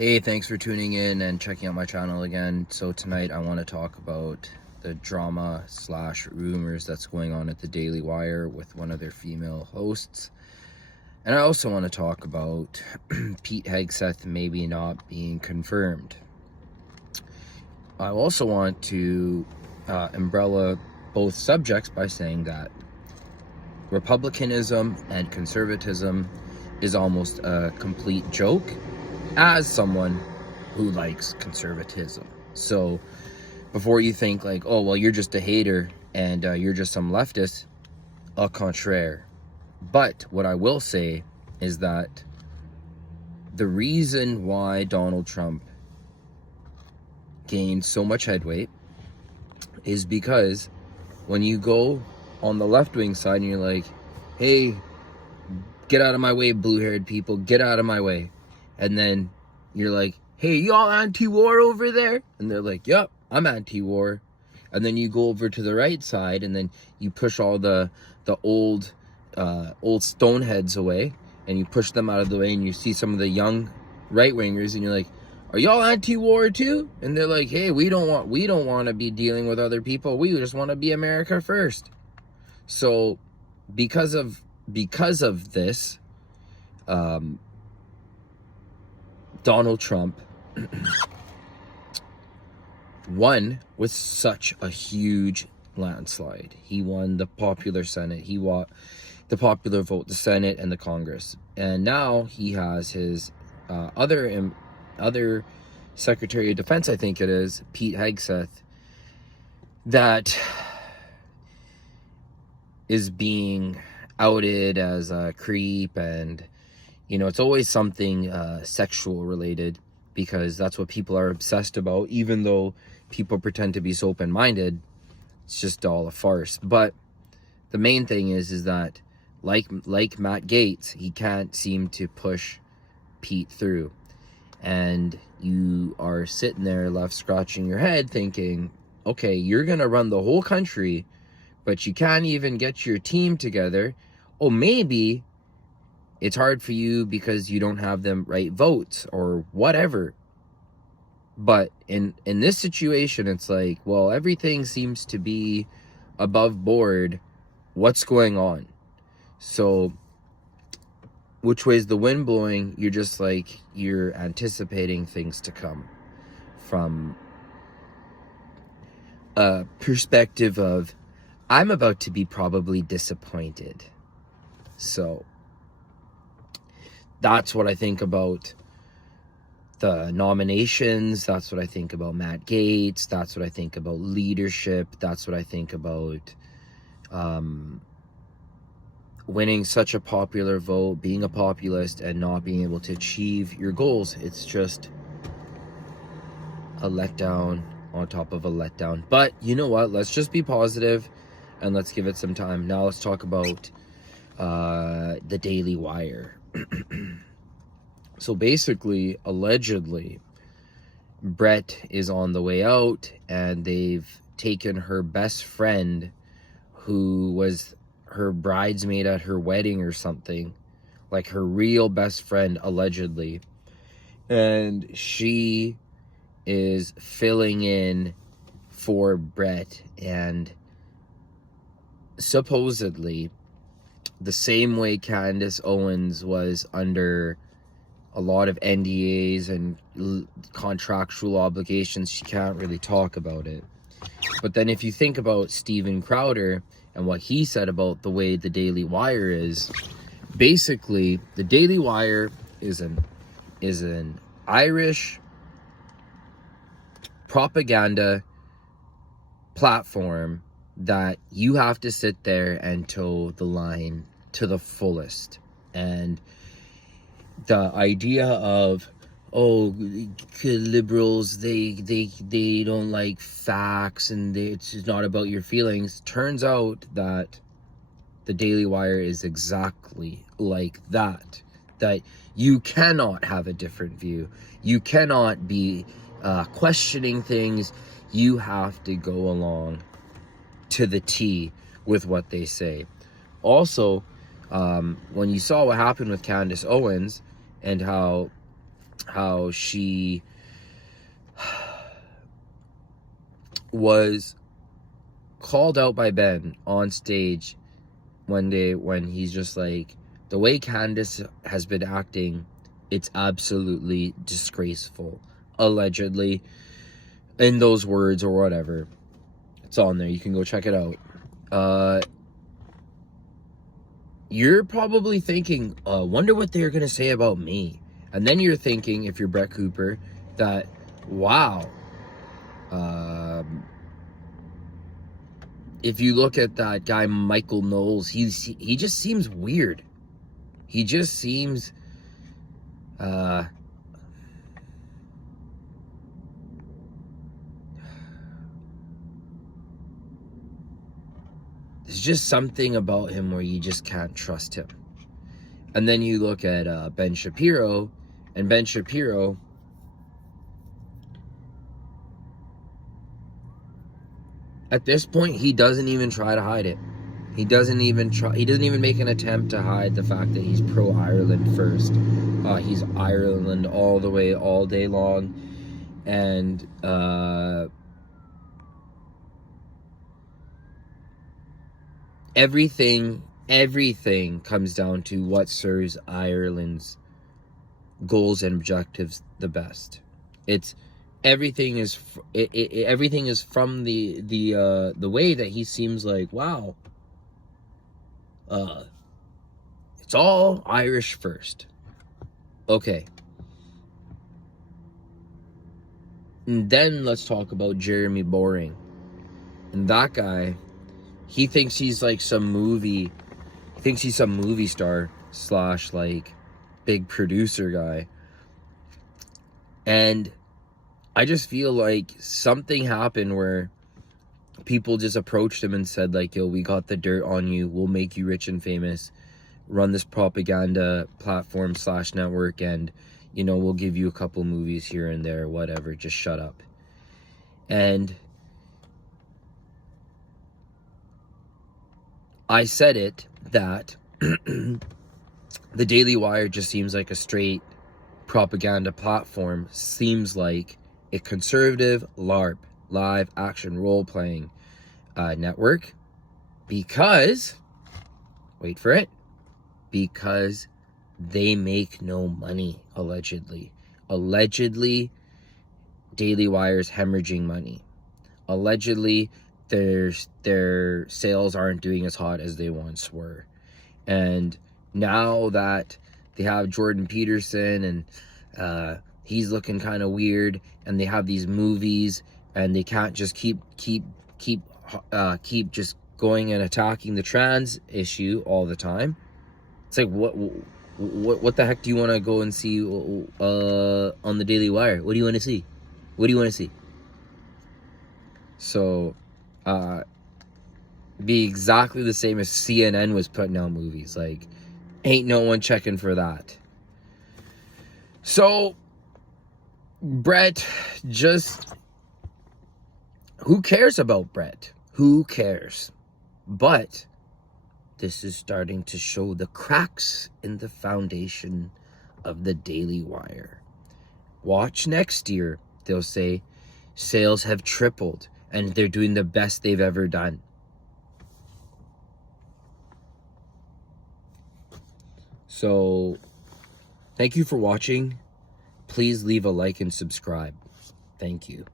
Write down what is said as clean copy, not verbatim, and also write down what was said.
Hey, thanks for tuning in and checking out my channel again. So tonight I want to talk about the drama slash rumors that's going on at the Daily Wire with one of their female hosts. And I also want to talk about Pete Hegseth maybe not being confirmed. I also want to umbrella both subjects by saying that Republicanism and conservatism is almost a complete joke as someone who likes conservatism. So before you think like, oh, well, you're just a hater and you're just some leftist, au contraire. But what I will say is that the reason why Donald Trump gained so much headway is because when you go on the left-wing side and you're like, hey, get out of my way, blue-haired people, get out of my way. And then you're like, hey, y'all anti-war over there? And they're like, yep, I'm anti-war. And then you go over to the right side and then you push all the old stoneheads away and you push them out of the way and you see some of the young right-wingers and you're like, are y'all anti-war too? And they're like, hey, we don't want to be dealing with other people. We just want to be America first. So because of this, Donald Trump won with such a huge landslide. He won the popular Senate. He won the popular vote, the Senate and the Congress. And now he has his other Secretary of Defense, I think it is, Pete Hegseth, that is being outed as a creep, and you know, it's always something sexual related because that's what people are obsessed about. Even though people pretend to be so open-minded, it's just all a farce. But the main thing is that like Matt Gaetz, he can't seem to push Pete through. And you are sitting there left scratching your head thinking, okay, you're going to run the whole country, but you can't even get your team together. Oh, maybe it's hard for you because you don't have the right votes or whatever. But in this situation, it's like, well, everything seems to be above board. What's going on? So which way is the wind blowing? You're just like, you're anticipating things to come from a perspective of, I'm about to be probably disappointed. So that's what I think about the nominations. That's what I think about Matt Gaetz. That's what I think about leadership. That's what I think about winning such a popular vote, being a populist, and not being able to achieve your goals. It's just a letdown on top of a letdown. But you know what? Let's just be positive and let's give it some time. Now let's talk about the Daily Wire. So basically, allegedly, Brett is on the way out and they've taken her best friend who was her bridesmaid at her wedding or something, like her real best friend, allegedly. And she is filling in for Brett, and supposedly the same way Candace Owens was under a lot of NDAs and contractual obligations, she can't really talk about it. But then if you think about Steven Crowder and what he said about the way the Daily Wire is, basically the Daily Wire is an Irish propaganda platform that you have to sit there and toe the line to the fullest. And the idea of, oh, liberals, they don't like facts and it's not about your feelings. Turns out that the Daily Wire is exactly like that. That you cannot have a different view. You cannot be questioning things. You have to go along to the T with what they say. Also, when you saw what happened with Candace Owens and how how she was called out by Ben on stage one day when he's just like, the way Candace has been acting, it's absolutely disgraceful. Allegedly, in those words or whatever. It's on there. You can go check it out. You're probably thinking, wonder what they're going to say about me. And then you're thinking, if you're Brett Cooper, that, wow, if you look at that guy, Michael Knowles, he just seems weird. He just seems, there's just something about him where you just can't trust him. And then you look at Ben Shapiro, and Ben Shapiro, at this point, he doesn't even try to hide it. He doesn't even make an attempt to hide the fact that he's pro-Ireland first. He's Ireland all the way, all day long. And everything comes down to what serves Ireland's goals and objectives the best. Everything is from the way that he seems like, wow, it's all Irish first. Okay. And then let's talk about Jeremy Boring. And that guy, he thinks he's like some movie star / like big producer guy. And I just feel like something happened where people just approached him and said like, yo, we got the dirt on you. We'll make you rich and famous. Run this propaganda platform / network, and, you know, we'll give you a couple movies here and there, whatever. Just shut up. And I said it that the DailyWire just seems like a straight propaganda platform. Seems like a conservative LARP, live action role-playing network, because, wait for it, because they make no money, allegedly. Allegedly, DailyWire's hemorrhaging money. Allegedly, their sales aren't doing as hot as they once were. And now that they have Jordan Peterson and he's looking kind of weird, and they have these movies, and they can't just keep just going and attacking the trans issue all the time. It's like, what the heck do you want to go and see on the Daily Wire? What do you want to see? What do you want to see? So, be exactly the same as CNN was putting out movies. Like, ain't no one checking for that. So, Brett, just, who cares about Brett? Who cares? But this is starting to show the cracks in the foundation of the Daily Wire. Watch next year. They'll say sales have tripled and they're doing the best they've ever done. So, thank you for watching. Please leave a like and subscribe. Thank you.